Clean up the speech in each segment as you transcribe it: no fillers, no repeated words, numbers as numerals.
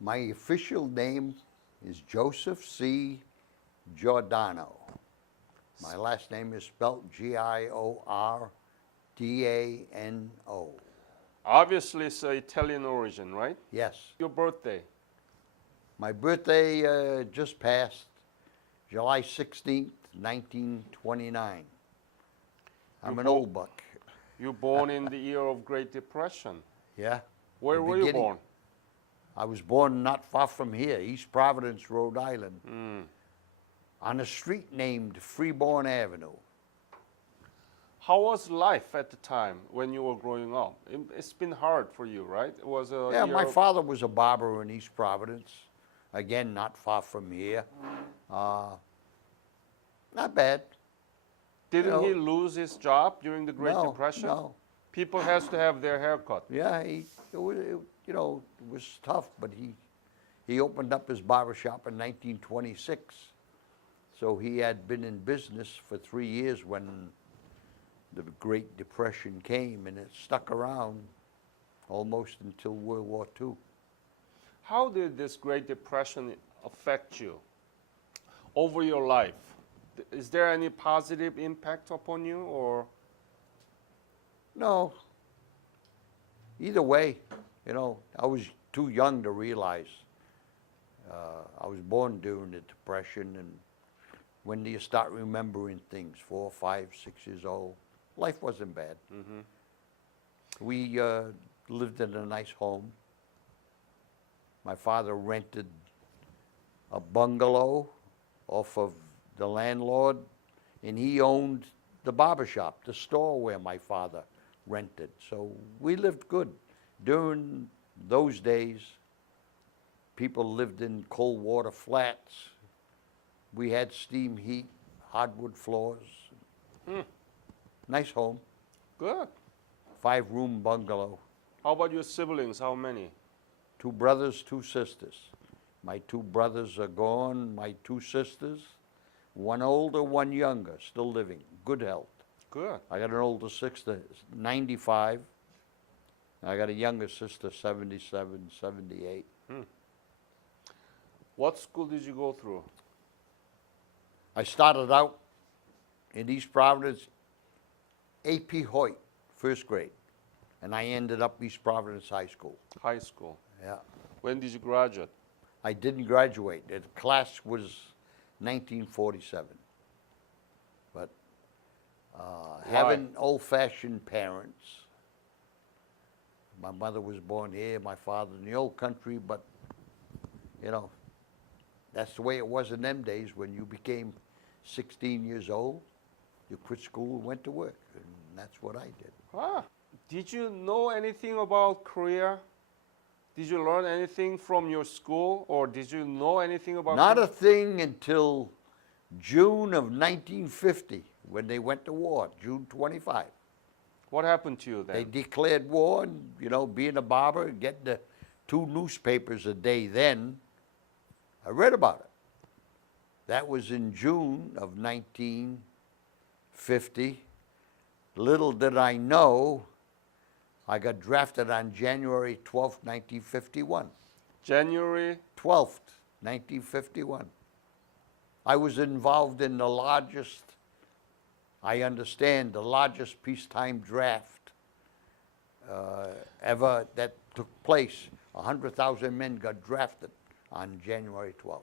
My official name is Joseph C. Giordano. My last name is spelled Giordano. Obviously, it's Italian origin, right? Yes. Your birthday? My birthday just passed, July 16th, 1929. I'm an old buck. You born in the year of Great Depression. Yeah. Where were you born? I was born not far from here, East Providence, Rhode Island, on a street named Freeborn Avenue. How was life at the time when you were growing up? It's been hard for you, right? It was a Yeah, year my father was a barber in East Providence, again, not far from here. Not bad. Didn't he lose his job during the Great Depression? No. People has to have their hair cut. Yeah, it was tough, but he opened up his barber shop in 1926. So he had been in business for 3 years when the Great Depression came, and it stuck around almost until World War II. How did this Great Depression affect you over your life? Is there any positive impact upon you, or? No. Either way, I was too young to realize. I was born during the Depression, and when do you start remembering things? 4, 5, 6 years old. Life wasn't bad. We lived in a nice home. My father rented a bungalow off of the landlord, and he owned the barber shop, the store where my father rented. So we lived good. During those days, people lived in cold water flats. We had steam heat, hardwood floors. Nice home. Good. 5-room bungalow. How about your siblings? How many? 2 brothers, 2 sisters. My 2 brothers are gone. My 2 sisters, one older, one younger, still living. Good health. Good. I got an older sister, 95. I got a younger sister, 77, 78. What school did you go through? I started out in East Providence, A.P. Hoyt, first grade. And I ended up East Providence High School. High school. Yeah. When did you graduate? I didn't graduate. The class was 1947. But having old-fashioned parents, my mother was born here, my father in the old country, but, that's the way it was in them days. When you became 16 years old, you quit school and went to work, and that's what I did. Did you know anything about Korea? Did you learn anything from your school, or did you know anything about Not a thing until June of 1950, when they went to war, June 25. What happened to you then? They declared war, and, being a barber, getting the 2 newspapers a day then, I read about it. That was in June of 1950. Little did I know, I got drafted on January 12th, 1951. January 12th, 1951. I was involved in the largest, I understand, the largest peacetime draft ever that took place. 100,000 men got drafted on January 12th.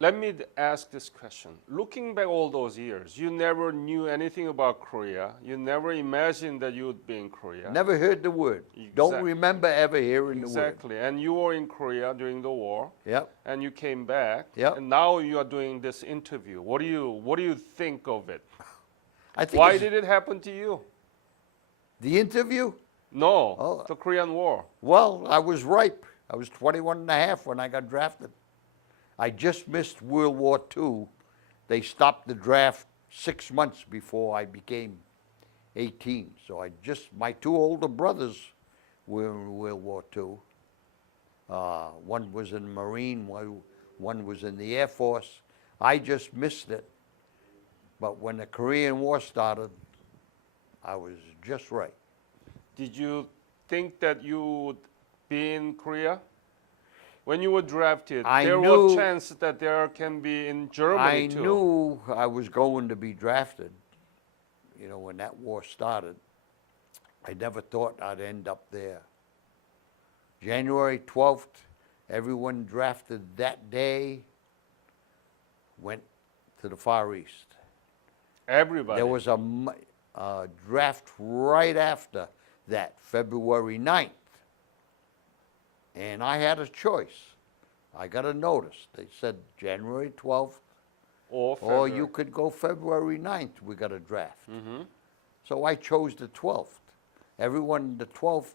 Let me ask this question. Looking back all those years, you never knew anything about Korea. You never imagined that you would be in Korea. Never heard the word. Don't remember ever hearing the word. Exactly. And you were in Korea during the war. Yep. And you came back. Yep. And now you are doing this interview. What do you think of it? I think Why did it happen to you? The interview? No, the Korean War. Well, I was ripe. I was 21 and a half when I got drafted. I just missed World War II. They stopped the draft 6 months before I became 18. So my 2 older brothers were in World War II. One was in the Marine, one was in the Air Force. I just missed it. But when the Korean War started, I was just right. Did you think that you would be in Korea? When you were drafted, I there knew- was a chance that there can be in Germany I too. knew I was going to be drafted, you know, when that war started. I never thought I'd end up there. January 12th, everyone drafted that day went to the Far East. Everybody. There was a draft right after that, February 9th. And I had a choice. I got a notice. They said January 12th, or or February. you could go February 9th. We got a draft. Mhm. So I chose the 12th. Everyone, the 12th,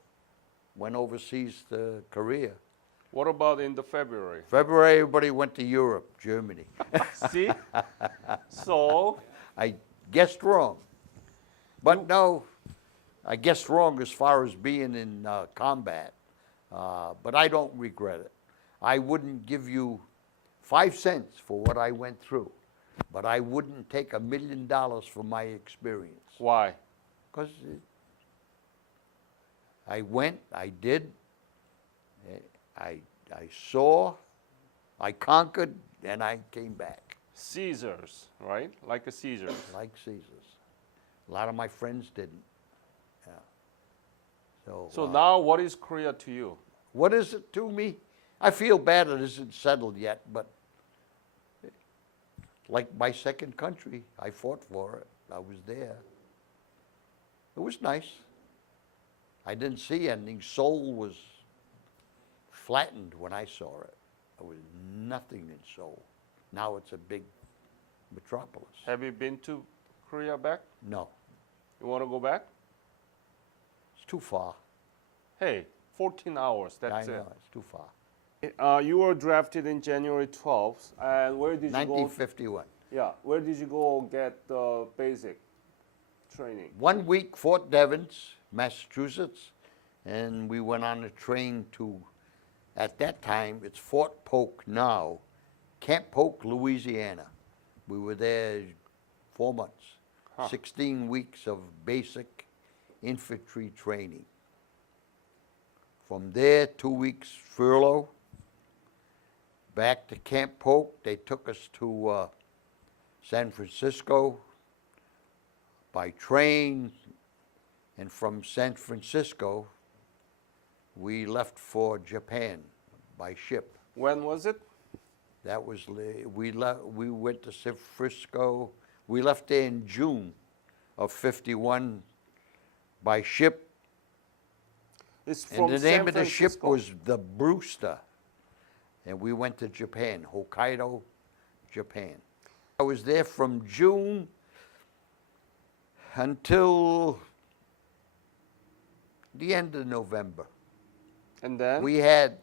went overseas to Korea. What about in the February? February, everybody went to Europe, Germany. See? So, I guessed wrong. But no, I guessed wrong as far as being in combat. But I don't regret it. I wouldn't give you 5 cents for what I went through, but I wouldn't take $1 million for my experience. why? Because I went, I did, I saw, I conquered, and I came back Caesars, right? Like a Caesars. like Caesars. A lot of my friends didn't. Yeah. So now, what is Korea to you? What is it to me? I feel bad it isn't settled yet, but like my second country, I fought for it. I was there. It was nice. I didn't see anything. Seoul was flattened when I saw it. There was nothing in Seoul. Now it's a big metropolis. Have you been to Korea back? No, You want to go back? it's too far. Hey, 14 hours, I that's know, it's too far. it. You were drafted in January 12th, and where did you go? 1951. Yeah, where did you go get the basic training? 1 week, Fort Devens, Massachusetts, and we went on a train to, at that time, it's Fort Polk now, Camp Polk, Louisiana. We were there 4 months, Huh. 16 weeks of basic infantry training. From there, 2 weeks furlough, back to Camp Polk. They took us to San Francisco by train, and from San Francisco, we left for Japan by ship. When was it? That was, we went to San Francisco, we left there in June of 51 by ship. It's And from the name San of the ship Francisco. was the Brewster. And we went to Japan, Hokkaido, Japan. I was there from June until the end of November. And then? We had,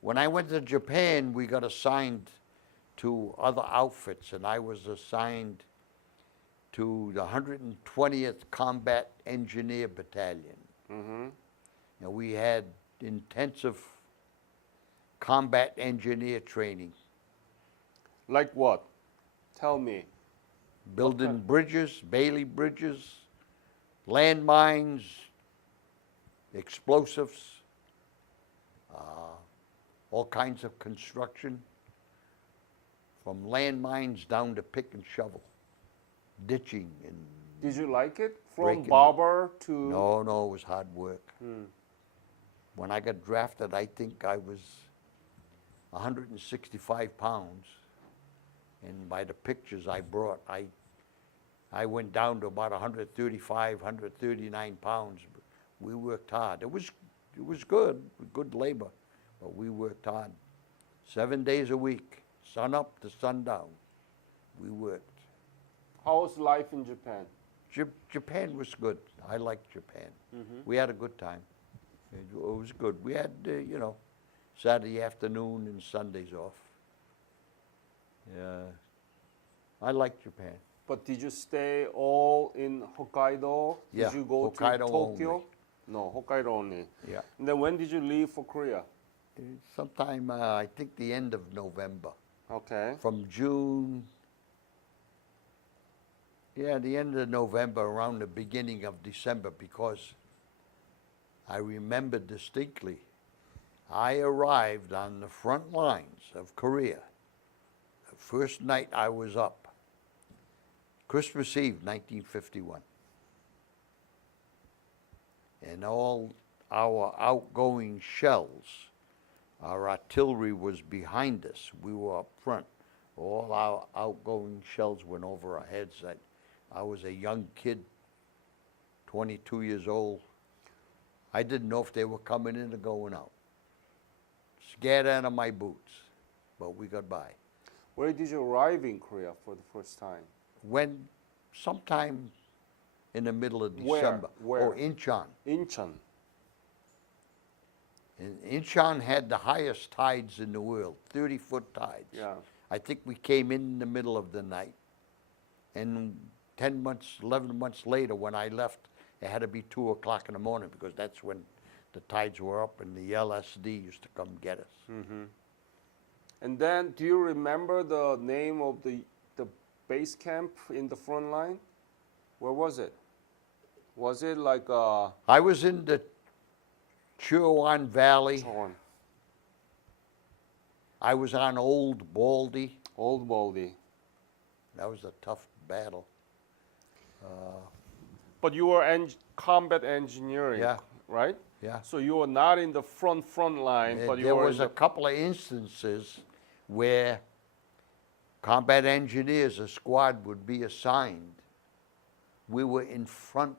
when I went to Japan, we got assigned to other outfits, and I was assigned to the 120th Combat Engineer Battalion. Mhm. And we had intensive combat engineer training, Like what? Tell me. building bridges, Bailey bridges, landmines, explosives, all kinds of construction, from landmines down to pick and shovel, ditching and Did you like it? From Breaking- barber to no, it was hard work. Hmm. When I got drafted, I think I was 165 pounds. And by the pictures I brought, I went down to about 135, 139 pounds. We worked hard. It was good labor, but we worked hard. 7 days a week, sun up to sundown, we worked. How was life in Japan? Japan was good. I liked Japan. We had a good time. It was good. We had, Saturday afternoon and Sundays off. Yeah, I liked Japan. But did you stay all in Hokkaido? Yeah, Did you go Hokkaido to Tokyo? only. No, Hokkaido only. Yeah. And then when did you leave for Korea? Sometime, I think the end of November. Okay. From June, the end of November, around the beginning of December, because I remember distinctly, I arrived on the front lines of Korea. The first night I was up, Christmas Eve, 1951. And all our outgoing shells, our artillery was behind us. We were up front. All our outgoing shells went over our heads. I was a young kid, 22 years old. I didn't know if they were coming in or going out. Scared out of my boots, but we got by. Where did you arrive in Korea for the first time? When sometime in the middle of Where? December. Where? Oh, Incheon. Incheon. And Incheon had the highest tides in the world, 30-foot tides. Yeah. I think we came in the middle of the night. And 10 months, 11 months later, when I left, it had to be 2 o'clock in the morning because that's when the tides were up and the LSD used to come get us. Mm-hmm. And then, do you remember the name of the base camp in the front line? Where was it? Was it like I was in the Chuan Valley. Cheon? I was on Old Baldy. Old Baldy. That was a tough battle. But you were combat engineering, Yeah. right? Yeah. So you were not in the front line, but you There were was in a couple of instances where combat engineers, a squad would be assigned. We were in front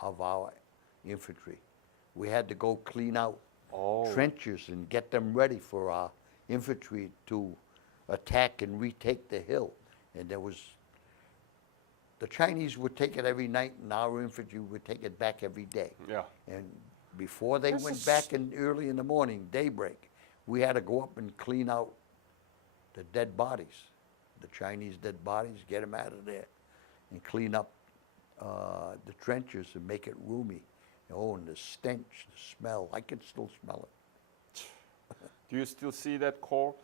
of our infantry. We had to go clean out trenches and get them ready for our infantry to attack and retake the hill. And the Chinese would take it every night and our infantry would take it back every day. Yeah. And before they This went is- back early in the morning, daybreak, we had to go up and clean out the dead bodies, the Chinese dead bodies, get them out of there and clean up the trenches and make it roomy. Oh, and the stench, the smell, I can still smell it. Do you still see that corpse?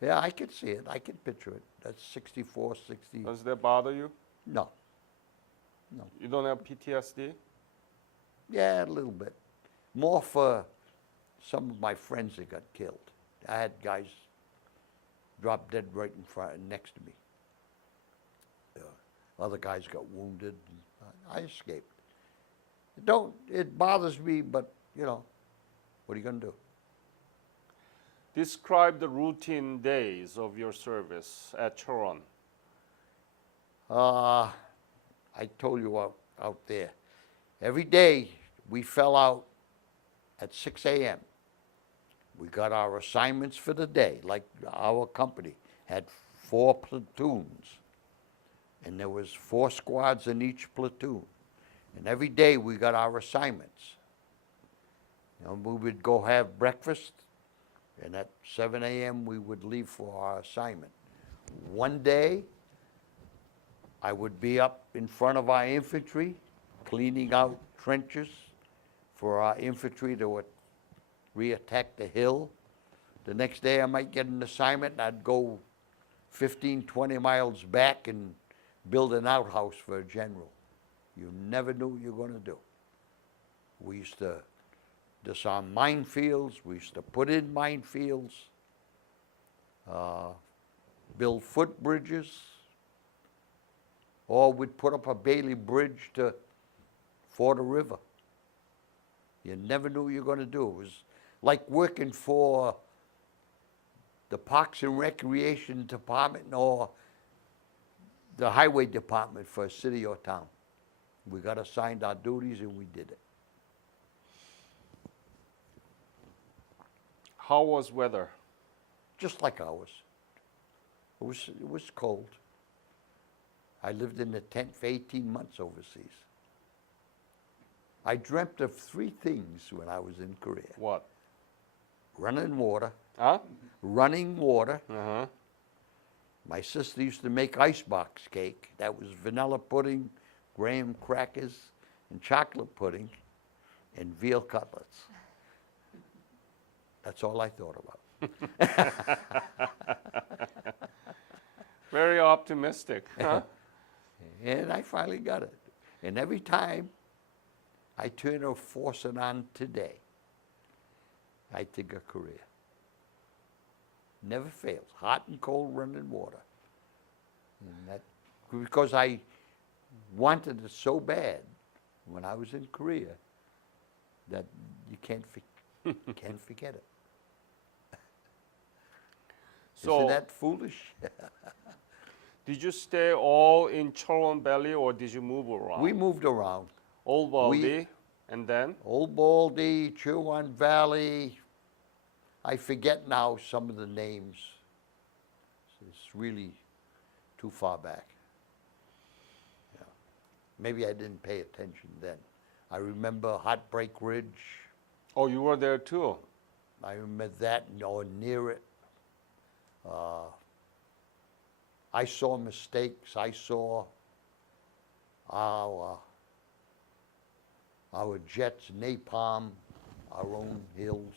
Yeah, I can see it, I can picture it. That's 64, 60, Does that bother you? no. You don't have PTSD? Yeah, a little bit. More for some of my friends that got killed. I had guys drop dead right in front, next to me. Other guys got wounded. I escaped. It bothers me, but what are you gonna do? Describe the routine days of your service at Choron. I told you out there. Every day we fell out at 6 a.m. We got our assignments for the day, like our company had 4 platoons. And there was 4 squads in each platoon. And every day we got our assignments. We would go have breakfast, and at 7 a.m. we would leave for our assignment. One day, I would be up in front of our infantry, cleaning out trenches for our infantry to re-attack the hill. The next day I might get an assignment and I'd go 15, 20 miles back and build an outhouse for a general. You never knew what you were going to do. We used to disarm minefields, we used to put in minefields, build footbridges, or we'd put up a Bailey Bridge to ford a river. You never knew what you were going to do. It was like working for the Parks and Recreation Department or the Highway Department for a city or town. We got assigned our duties and we did it. How was weather? Just like ours. It was cold. I lived in a tent for 18 months overseas. I dreamt of 3 things when I was in Korea. What? Running water. Huh? Running water. Uh-huh. My sister used to make icebox cake. That was vanilla pudding, graham crackers, and chocolate pudding, and veal cutlets. That's all I thought about. Very optimistic, huh? And I finally got it. And every time I turn a faucet on today, I think of Korea. Never fails. Hot and cold running water. And that, because I wanted it so bad when I was in Korea that you can't forget it. So, Isn't that foolish? did you stay all in Choron Valley or did you move around? We moved around. Old Baldy, and then? Old Baldy, Chuan Valley. I forget now some of the names. It's really too far back. Yeah. Maybe I didn't pay attention then. I remember Heartbreak Ridge. Oh, you were there too. I remember that or near it. I saw mistakes. I saw our jets napalm our own hills.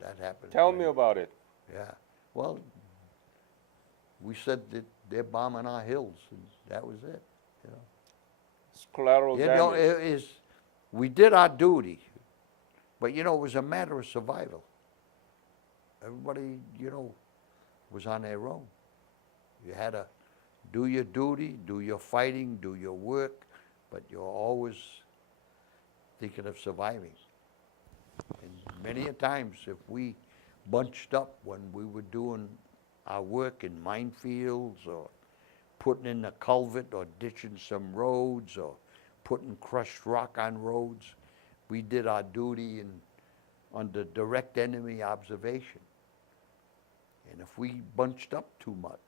That happened. Tell me about it. Yeah. Well, we said that they're bombing our hills, and that was it. You know. It's collateral You damage. know, we did our duty, but you know, it was a matter of survival. Everybody, you know, was on their own. You had to do your duty, do your fighting, do your work, but you're always thinking of surviving. And many a times, if we bunched up when we were doing our work in minefields or putting in a culvert or ditching some roads or putting crushed rock on roads, we did our duty under direct enemy observation. And if we bunched up too much,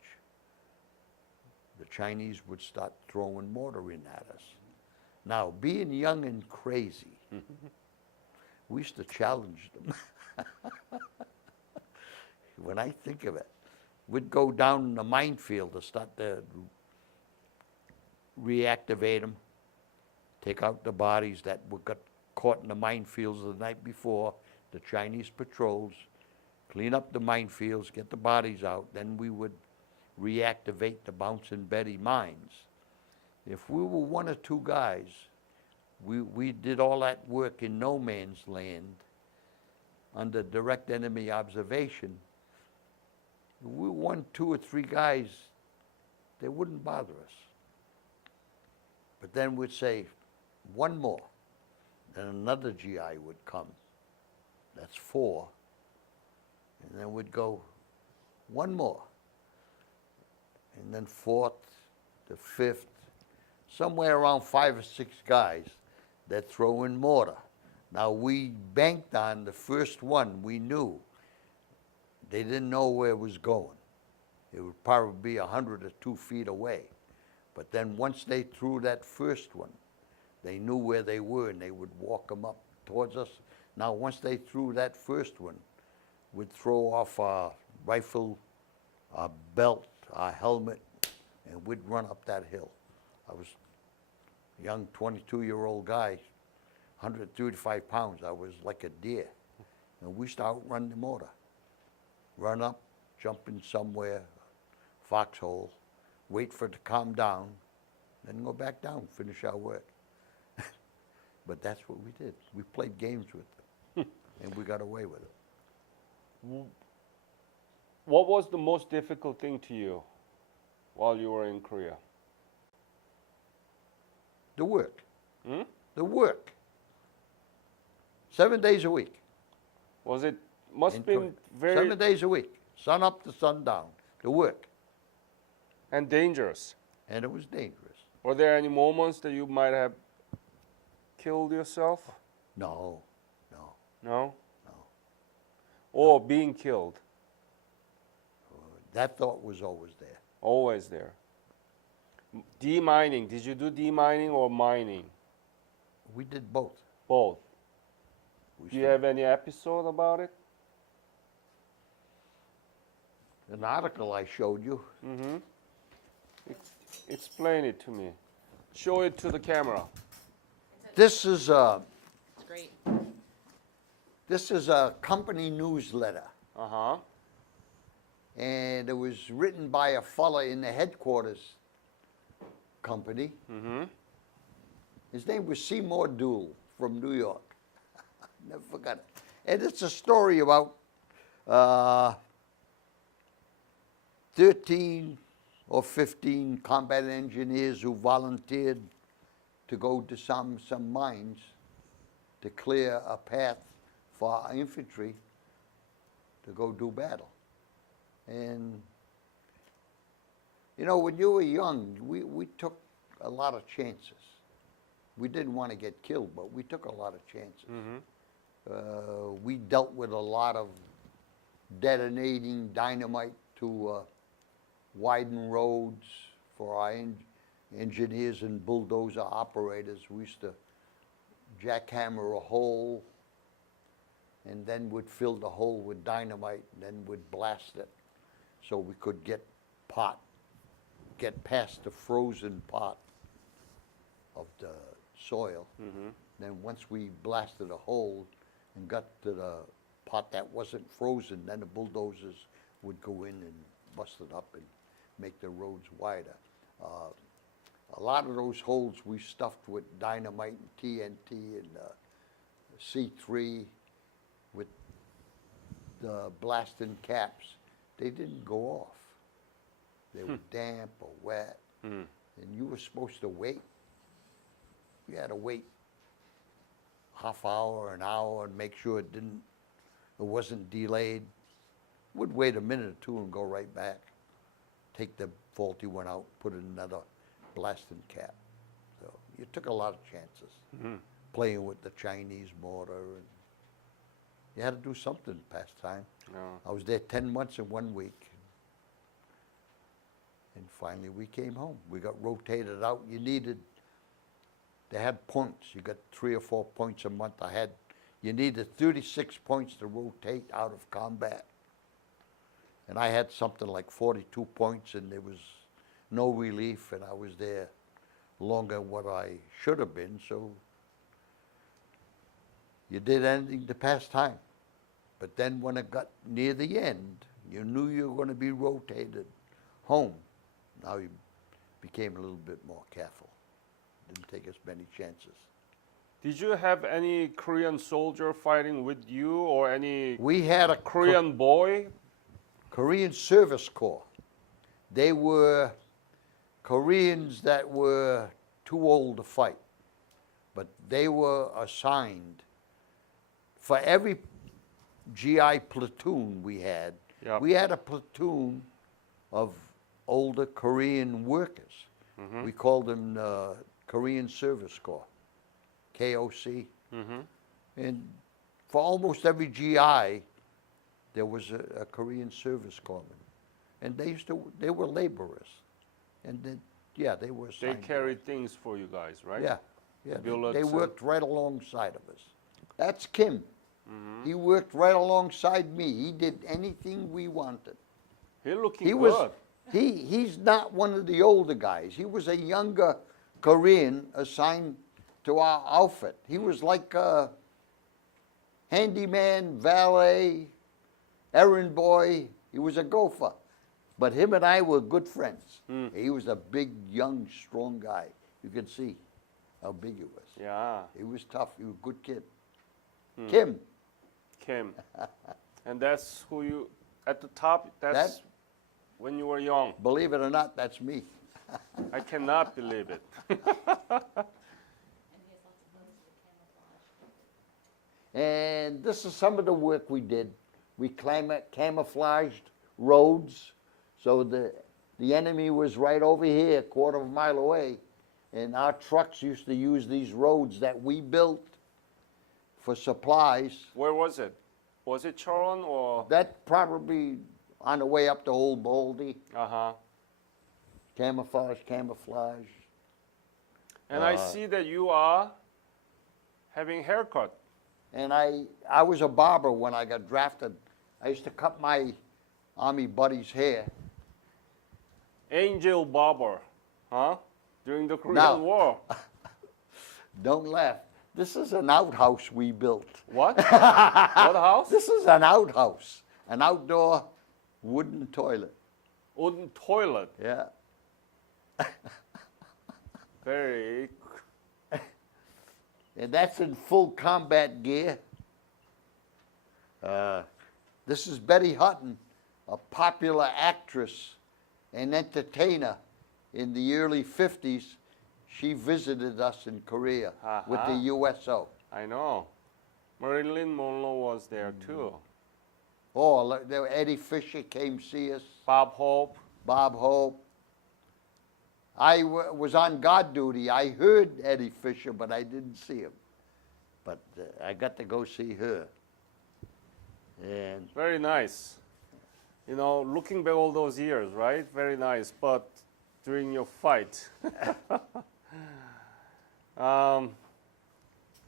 the Chinese would start throwing mortar in at us. Now, being young and crazy, we used to challenge them. When I think of it, we'd go down in the minefield to start to reactivate them, take out the bodies that got caught in the minefields the night before, the Chinese patrols, clean up the minefields, get the bodies out, then we would reactivate the Bouncing Betty mines. If we were one or two guys, we did all that work in no man's land under direct enemy observation. If we were 1, 2, or 3 guys, they wouldn't bother us. But then we'd say, one more. Then another GI would come. That's 4. And then we'd go, one more. And then 4th, the 5th, somewhere around 5 or 6 guys that throw in mortar. Now we banked on the first one. We knew they didn't know where it was going. It would probably be 100 or 2 feet away. But then once they threw that first one, they knew where they were and they would walk them up towards us. Now once they threw that first one, we'd throw off our rifle, our belt, our helmet, and we'd run up that hill. I was a young 22-year-old guy, 135 pounds. I was like a deer. And we started running the motor. Run up, jump in somewhere, foxhole, wait for it to calm down, then go back down, finish our work. But that's what we did. We played games with them, and we got away with it. What was the most difficult thing to you while you were in Korea? The work. Hmm? The work. 7 days a week. Was it, must In been Korea. very 7 days a week, sun up to sundown, the work. and dangerous. And it was dangerous. Were there any moments that you might have killed yourself? No, no, No? no. Or being killed? That thought was always there. Always there. Demining. Did you do demining or mining? We did both. Both. We Do you still- have any episode about it? An article I showed you. Mm-hmm. Explain it to me. Show it to the camera. This is It's great. a company newsletter, Uh-huh. and it was written by a fella in the headquarters company. Mm-hmm. His name was Seymour Dool from New York. Never forgot it. And it's a story about 13 or 15 combat engineers who volunteered to go to some mines to clear a path for our infantry to go do battle. And, you know, when you were young, we took a lot of chances. We didn't want to get killed, but we took a lot of chances. We dealt with a lot of detonating dynamite to widen roads for our engineers and bulldozer operators. We used to jackhammer a hole and then would fill the hole with dynamite and then would blast it so we could get past the frozen part of the soil. Then once we blasted a hole and got to the part that wasn't frozen, then the bulldozers would go in and bust it up and make the roads wider. A lot of those holes we stuffed with dynamite and TNT and C3 with the blasting caps. They didn't go off. They were damp or wet, and you were supposed to wait. You had to wait half hour, an hour, and make sure it wasn't delayed. Would wait a minute or two and go right back. Take the faulty one out, put in another blasting cap. So you took a lot of chances playing with the Chinese mortar. And you had to do something past time. I was there 10 months and 1 week. And finally we came home. We got rotated out. They had points. You got 3 or 4 points a month. You needed 36 points to rotate out of combat. And I had something like 42 points, and there was no relief, and I was there longer than what I should have been, so you did anything to pass time. But then when it got near the end, you knew you were going to be rotated home. Now you became a little bit more careful. Didn't take as many chances. Did you have any Korean soldier fighting with you, or any We had a Korean boy? Korean Service Corps. They were Koreans that were too old to fight, but they were assigned for every GI platoon we had. Yep. We had a platoon of older Korean workers. We called them Korean Service Corps, KOC. And for almost every GI, there was a Korean service corpsman, and they were laborers, and then, they were assigned. They carried things for you guys, right? Yeah, Billets they and- worked right alongside of us. That's Kim. He worked right alongside me. He did anything we wanted. He's looking He good. was, he's not one of the older guys. He was a younger Korean assigned to our outfit. He was like a handyman, valet, errand boy. He was a gopher. But him and I were good friends. He was a big, young, strong guy. You could see how big he was. Yeah, He was tough. He was a good kid. Kim. Kim. And that's who you, at the top, that's when you were young. Believe it or not, that's me. I cannot believe it. And this is some of the work we did. We camouflaged roads, so the enemy was right over here, a quarter of a mile away, and our trucks used to use these roads that we built for supplies. Where was it? Was it Choron or? That probably on the way up to Old Baldy. Uh-huh. Camouflage. And I see that you are having haircut. And I was a barber when I got drafted. I used to cut my Army buddies' hair. Angel barber, huh? During the Korean No. War. Don't laugh. This is an outhouse we built. What? What house? This is an outhouse, an outdoor wooden toilet. Wooden toilet. Yeah. Very. And that's in full combat gear. This is Betty Hutton, a popular actress and entertainer in the early 50s. She visited us in Korea with the USO. I know. Marilyn Monroe was there too. Oh, Eddie Fisher came see us. Bob Hope. Bob Hope. I was on guard duty. I heard Eddie Fisher, but I didn't see him. But I got to go see her. And Very nice. You know, looking back all those years, right? Very nice. But during your fight,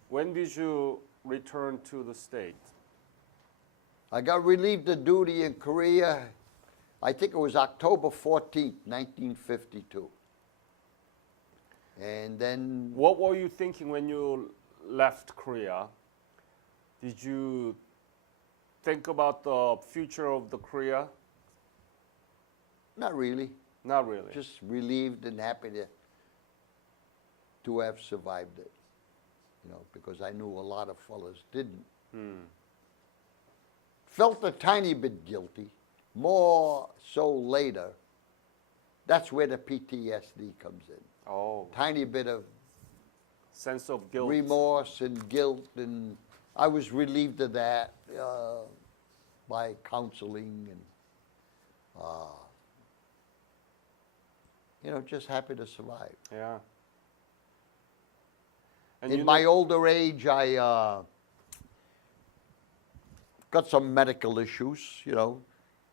when did you return to the state? I got relieved of duty in Korea. I think it was October 14th, 1952. And then What were you thinking when you left Korea? Did you think about the future of the Korea? not really, Not really. just relieved and happy to have survived it. You know, because I knew a lot of fellas didn't. Felt a tiny bit guilty, more so later. That's where the PTSD comes in. Oh, Tiny bit of sense of guilt. remorse and guilt, and I was relieved of that by counseling and, you know, just happy to survive. Yeah. And In you my know, older age, I got some medical issues, you know,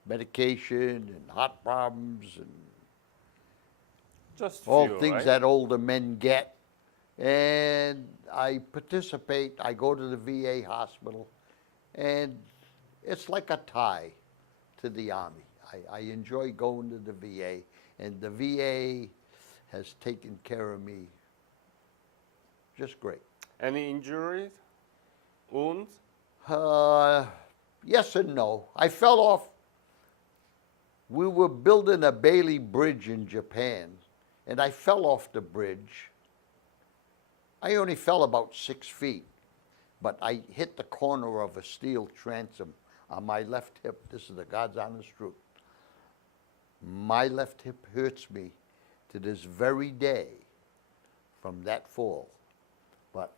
medication and heart problems and just all few, things right? that older men get. And I participate, I go to the VA hospital, and it's like a tie to the Army. I enjoy going to the VA, and the VA has taken care of me just great. Any injuries? Wounds? Yes and no. I fell off. We were building a Bailey Bridge in Japan, and I fell off the bridge. I only fell about 6 feet, but I hit the corner of a steel transom on my left hip. This is the God's honest truth. My left hip hurts me to this very day from that fall. But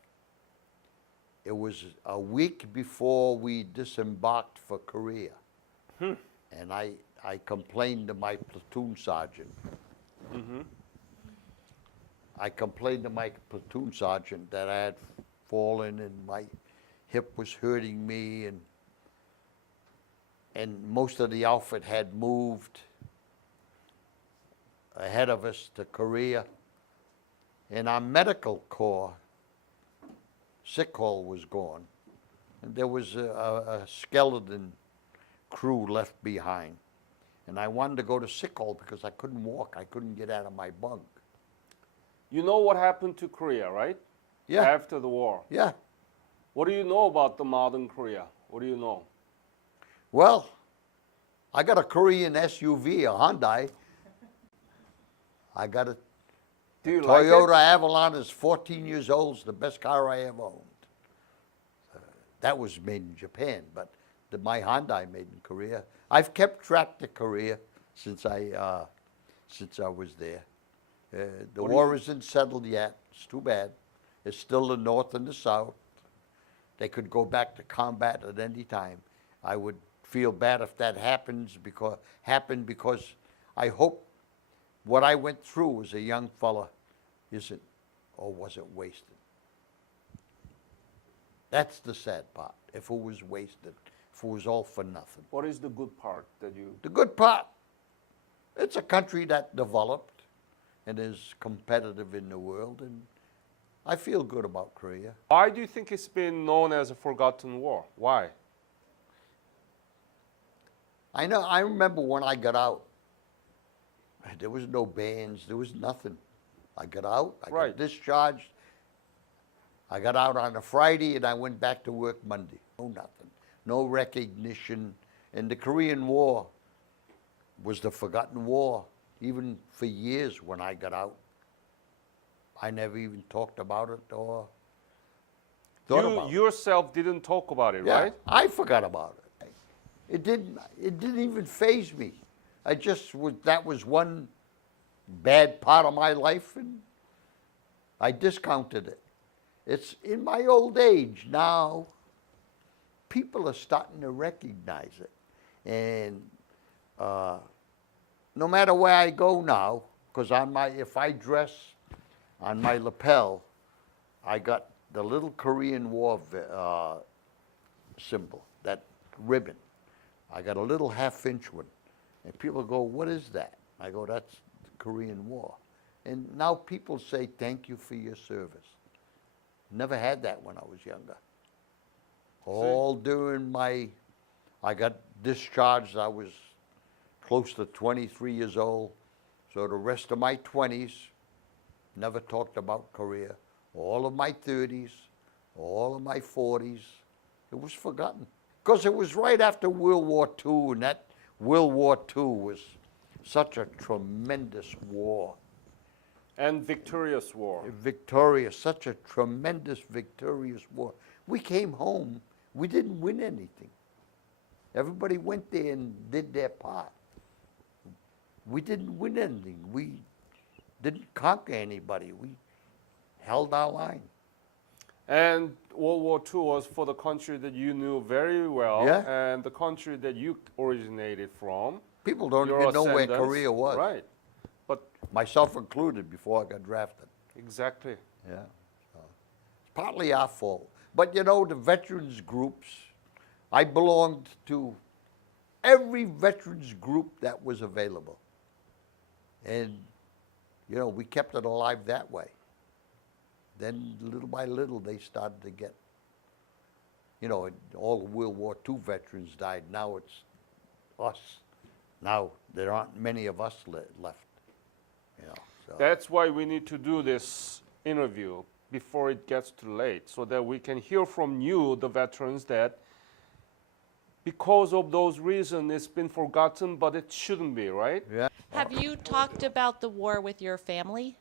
it was a week before we disembarked for Korea. And I complained to my platoon sergeant. I complained to my platoon sergeant that I had fallen and my hip was hurting me, and most of the outfit had moved ahead of us to Korea. And our medical corps, sick hall was gone. And there was a skeleton crew left behind. And I wanted to go to sick hall because I couldn't walk. I couldn't get out of my bunk. You know what happened to Korea, right? Yeah. After the war. Yeah. What do you know about the modern Korea? What do you know? Well, I got a Korean SUV, a Hyundai. I got a Do you like Toyota it? Avalon is 14 years old. It's the best car I ever owned. That was made in Japan, but my Hyundai made in Korea. I've kept track to Korea since I was there. The war isn't settled yet. It's too bad. It's still the North and the South. They could go back to combat at any time. I would feel bad if that happened because I hope what I went through as a young fella isn't or wasn't wasted. That's the sad part. If it was wasted, if it was all for nothing. What is the good part that you... The good part, it's a country that developed and is competitive in the world, and I feel good about Korea. Why do you think it's been known as a forgotten war? Why? I remember when I got out, there was no bands, there was nothing. I got out, I Right. got discharged. I got out on a Friday and I went back to work Monday. No nothing, no recognition. And the Korean War was the forgotten war, even for years when I got out. I never even talked about it, or thought You about it. yourself didn't talk about it, Yeah, right? I forgot about it. It didn't even faze me. I just was, that was one bad part of my life, and I discounted it. It's in my old age now, people are starting to recognize it. And no matter where I go now, because if I dress on my lapel, I got the little Korean War symbol, that ribbon. I got a little half-inch one. And people go, what is that? I go, that's the Korean War. And now people say, thank you for your service. Never had that when I was younger. All during I got discharged, I was close to 23 years old. So the rest of my 20s, never talked about Korea. All of my 30s, all of my 40s, it was forgotten. Because it was right after World War II, and that World War II was such a tremendous war. And victorious war. Victorious, such a tremendous victorious war. We came home, we didn't win anything. Everybody went there and did their part. We didn't win anything. We didn't conquer anybody. We held our line. And World War II was for the country that you knew very well, Yeah. and the country that you originated from. People don't your even know where ascendants. Korea was. Right. But Myself included before I got drafted. exactly. Yeah. So it's partly our fault. But you know, the veterans groups, I belonged to every veterans group that was available. And, you know, we kept it alive that way. Then little by little they started to get, you know, all the World War II veterans died. Now it's us. Now there aren't many of us left. You know, so. That's why we need to do this interview before it gets too late, so that we can hear from you, the veterans, that because of those reasons it's been forgotten, but it shouldn't be, right? Yeah. Have you talked about the war with your family?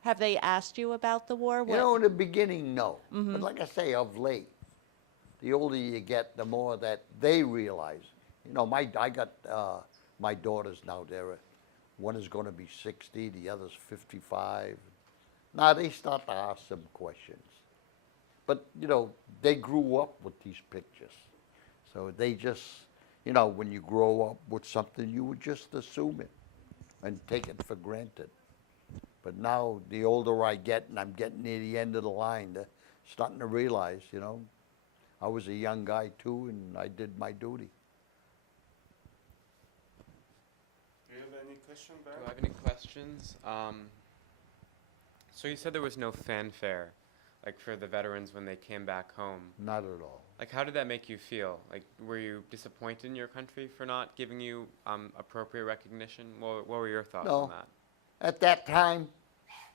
Have they asked you about the war? You know, in the beginning, no. But like I say, of late, the older you get, the more that they realize. You know, I got my daughters now. One is going to be 60, the other's 55. Now they start to ask some questions. But, you know, they grew up with these pictures. So they just, you know, when you grow up with something, you would just assume it and take it for granted. But now, the older I get, and I'm getting near the end of the line, they're starting to realize, you know, I was a young guy too, and I did my duty. Do you have any question, Do I have any questions? So you said there was no fanfare, like for the veterans when they came back home. Not at all. Like, how did that make you feel? Like, were you disappointed in your country for not giving you appropriate recognition? What were your thoughts No. on that? At that time,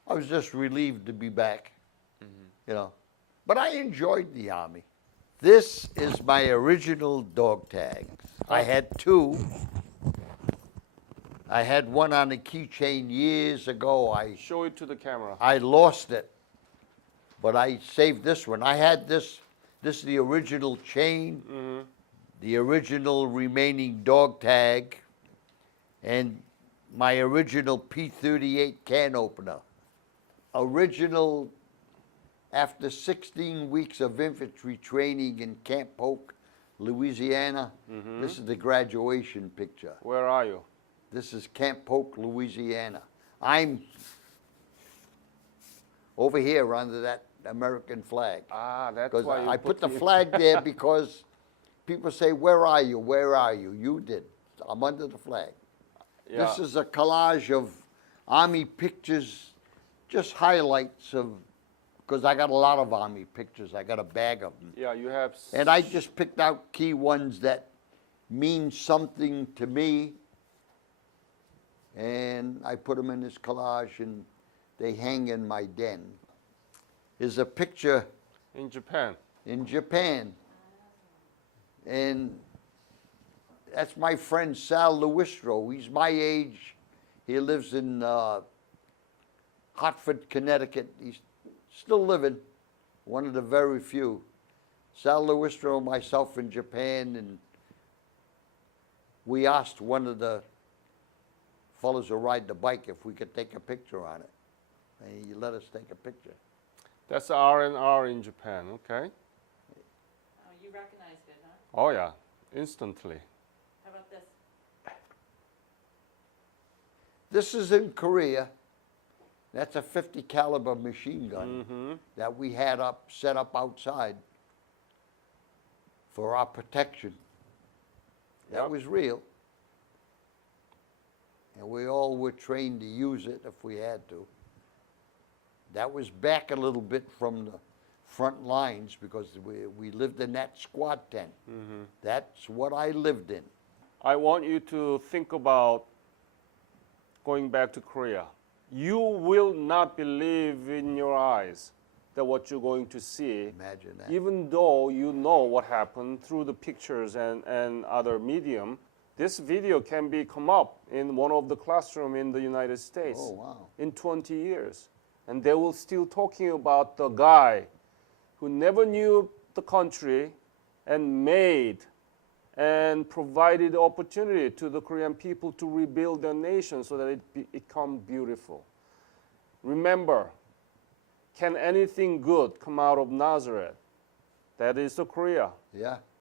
I was just relieved to be back, you know. But I enjoyed the Army. This is my original dog tag. I had two. I had one on a keychain years ago. Show it to the camera. I lost it, but I saved this one. I had this is the original chain, the original remaining dog tag, and my original P-38 can opener. Original, after 16 weeks of infantry training in Camp Polk, Louisiana. This is the graduation picture. Where are you? This is Camp Polk, Louisiana. I'm over here under that American flag. Ah, that's Because why you I put the the- flag there because people say, where are you? Where are you? You did. I'm under the flag. Yeah. This is a collage of Army pictures, just highlights of, because I got a lot of Army pictures. I got a bag of them. Yeah, you have. And I just picked out key ones that mean something to me. And I put them in this collage, and they hang in my den. Is a picture in Japan. in Japan. And that's my friend Sal Luistro. He's my age. He lives in Hartford, Connecticut. He's still living. one of the very few. Sal Luistro and myself in Japan, and we asked one of the fellows who ride the bike if we could take a picture on it. And he let us take a picture. That's R&R in Japan, okay? Oh, you recognized it, huh? Oh yeah, instantly. How about this? This is in Korea. That's a 50 caliber machine gun that we had set up outside for our protection. That Yep. was real. And we all were trained to use it if we had to. That was back a little bit from the front lines because we lived in that squad tent. That's what I lived in. I want you to think about going back to Korea. You will not believe in your eyes that what you're going to see, Imagine that. even though you know what happened through the pictures and other medium. This video can be come up in one of the classroom in the United States Oh, wow. in 20 years. And they will still talking about the guy who never knew the country and made and provided opportunity to the Korean people to rebuild their nation so that it become beautiful. Remember, can anything good come out of Nazareth? That is the Korea. Yeah.